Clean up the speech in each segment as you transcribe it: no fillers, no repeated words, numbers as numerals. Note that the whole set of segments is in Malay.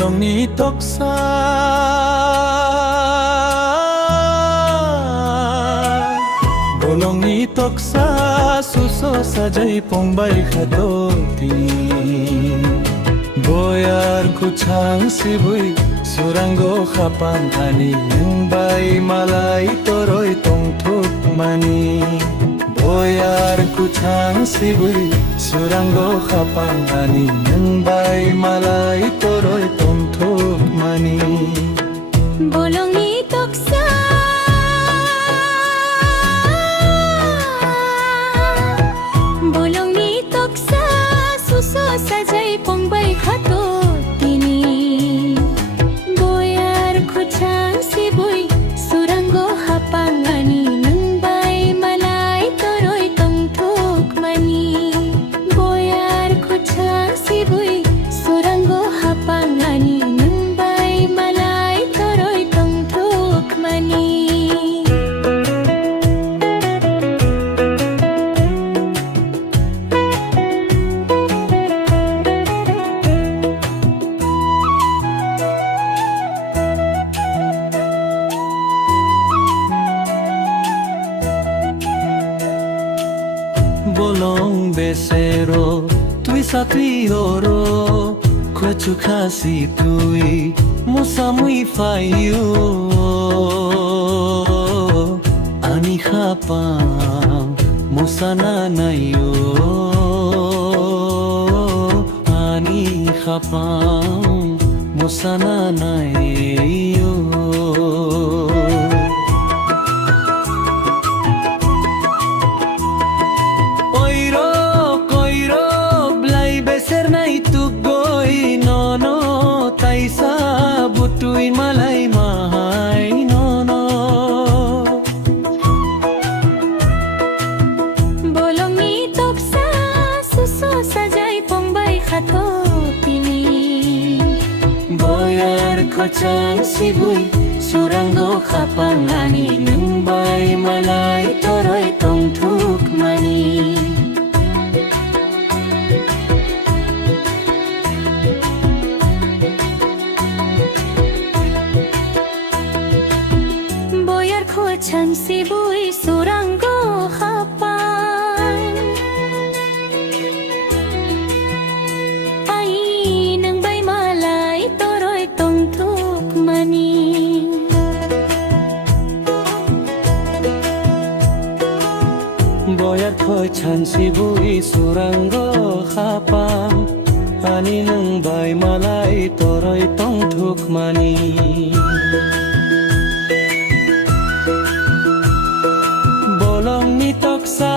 bolong ni toksa bolong ni toksa suso sajai pongbai khadoti boyar kuchang sibui surango khapang ani nungbai malai toroi tongthuk mani boyar kuchang sibui surango khapang ani nungbai malai toroi tongthuk mani bolong ni toksa bolong ni toksa suso sajai pongbai khato tini boyar kuchang sibui surango hapang ani nungbai malai toroi tongthuk mani boyar kuchang sibui surango hapang ani nungbai malai toroi tongthuk mani bolong besero tui sa tui oro kwechu khasi tui musamui fayu ani khapa musana nayo ani khapa musana nayo butuin malai mahai nono bolong ni toksa suso sajai pongbai khato tini boyar kuchang sibui surango khapang ani nungbai malai toroi tongthuk mani Kuchang sibui surango hapang ai nungbai malai toroi tongthuk mani boyar kuchang sibui surango hapang ani nungbai malai toroi tongthuk mani bolong ni toksa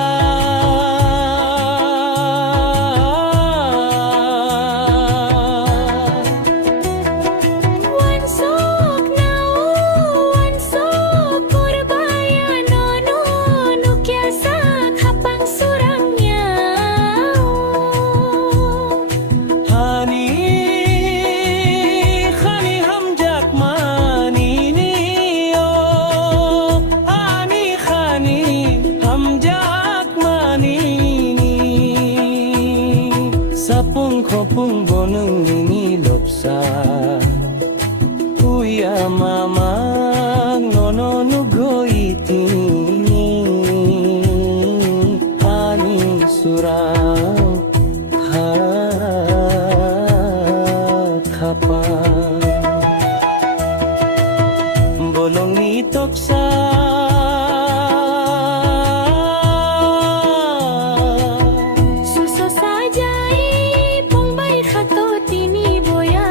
wansok nau wansok purbaya nono nukyasa khapang surangnya hani khani hamjak mani niyo hani khani hamjak mani ni sapung khopung bonung ni lopsa uya mamang nono nugoiti ani surau khapa bolong ni toksa suso sajai pongbai khato tini boya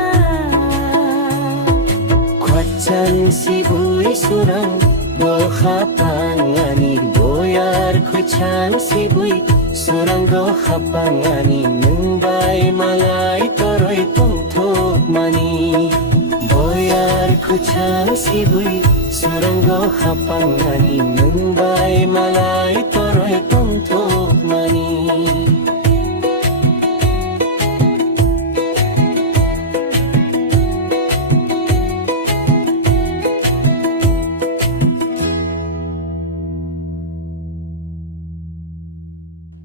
kuchang sibui surango khapang ani boyar kuchang sibui surango khapang ani nungbai malai toroi tongthuk mani boyar kuchang sibui surango khapang ani nungbai malai toroi tongthuk mani